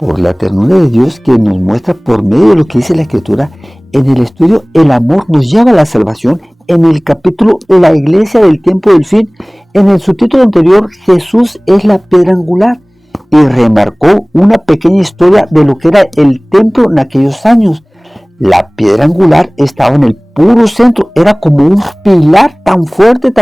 por la ternura de Dios que nos muestra por medio de lo que dice la Escritura. En el estudio El amor nos lleva a la salvación, en el capítulo La iglesia del tiempo del fin, en el subtítulo anterior, Jesús es la piedra angular, y remarcó una pequeña historia de lo que era el templo en aquellos años. La piedra angular estaba en el puro centro, era como un pilar tan fuerte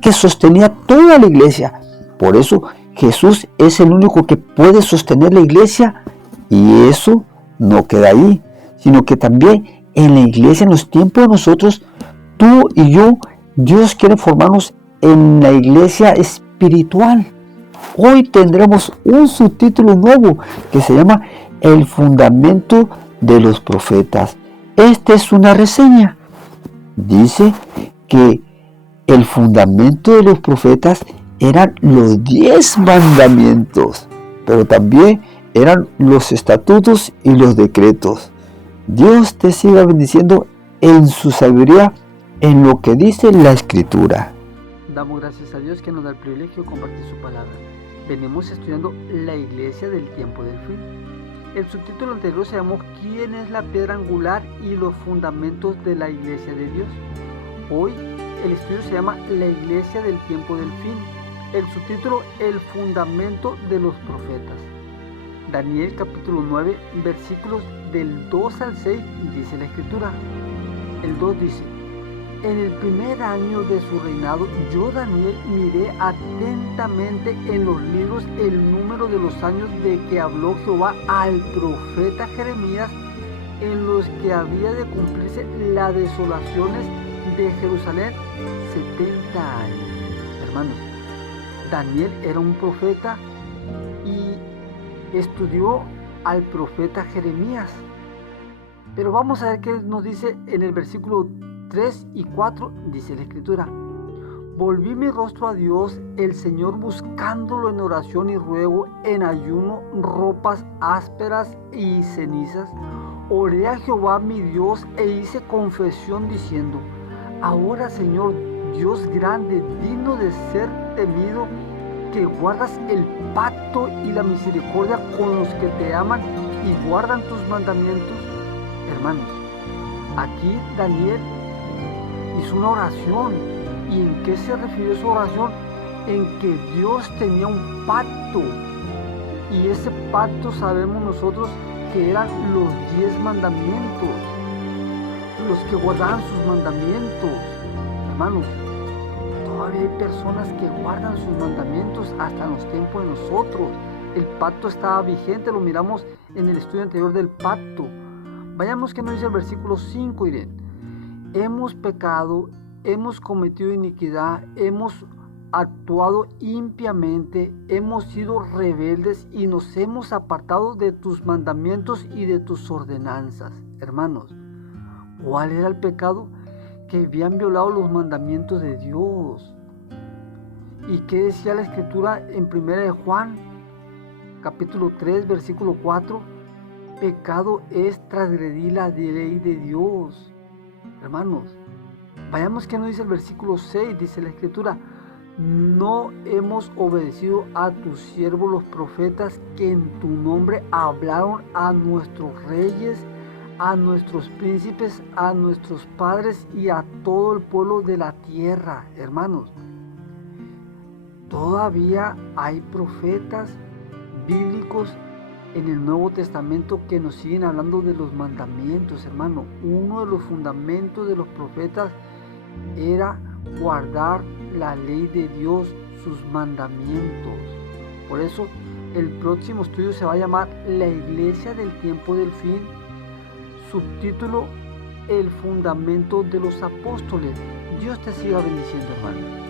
que sostenía toda la iglesia. Por eso Jesús es el único que puede sostener la iglesia, y eso no queda ahí, sino que también en la iglesia, en los tiempos de nosotros, tú y yo, Dios quiere formarnos en la iglesia espiritual. Hoy tendremos un subtítulo nuevo que se llama El fundamento de los profetas. Esta es una reseña. Dice que el fundamento de los profetas eran los 10 mandamientos, pero también eran los estatutos y los decretos. Dios te siga bendiciendo en su sabiduría, en lo que dice la Escritura. Damos gracias a Dios que nos da el privilegio de compartir su palabra. Venimos estudiando la iglesia del tiempo del fin. El subtítulo anterior se llamó ¿Quién es la piedra angular y los fundamentos de la iglesia de Dios? Hoy el estudio se llama La iglesia del tiempo del fin. El subtítulo El fundamento de los profetas. Daniel capítulo 9 versículos del 2 al 6 dice la Escritura. El 2 dice: En el primer año de su reinado, yo, Daniel, miré atentamente en los libros el número de los años de que habló Jehová al profeta Jeremías, en los que había de cumplirse las desolaciones de Jerusalén 70 años. Hermanos, Daniel era un profeta y estudió al profeta Jeremías. Pero vamos a ver qué nos dice en el versículo 3 y 4, dice la Escritura. Volví mi rostro a Dios, el Señor, buscándolo en oración y ruego, en ayuno, ropas ásperas y cenizas. Oré a Jehová mi Dios e hice confesión diciendo: Ahora, Señor, Dios grande, digno de ser temido, que guardas el pacto y la misericordia con los que te aman y guardan tus mandamientos. Hermanos, aquí Daniel hizo una oración. ¿Y en qué se refirió su oración? En que Dios tenía un pacto. Y ese pacto sabemos nosotros que eran los 10 mandamientos. Los que guardaban sus mandamientos. Hermanos, todavía hay personas que guardan sus mandamientos hasta en los tiempos de nosotros. El pacto estaba vigente, lo miramos en el estudio anterior del pacto. Vayamos que nos dice el versículo 5, Irene. Hemos pecado, hemos cometido iniquidad, hemos actuado impiamente, hemos sido rebeldes y nos hemos apartado de tus mandamientos y de tus ordenanzas. Hermanos, ¿cuál era el pecado? Que habían violado los mandamientos de Dios. ¿Y qué decía la Escritura en 1 de Juan, capítulo 3, versículo 4? Pecado es transgredir la ley de Dios. Hermanos, vayamos que nos dice el versículo 6, dice la Escritura: no hemos obedecido a tus siervos los profetas, que en tu nombre hablaron a nuestros reyes, a nuestros príncipes, a nuestros padres y a todo el pueblo de la tierra. Hermanos, todavía hay profetas bíblicos en el Nuevo Testamento que nos siguen hablando de los mandamientos, hermano. Uno de los fundamentos de los profetas era guardar la ley de Dios, sus mandamientos. Por eso el próximo estudio se va a llamar La iglesia del tiempo del fin. Subtítulo: El fundamento de los apóstoles. Dios te siga bendiciendo, hermano.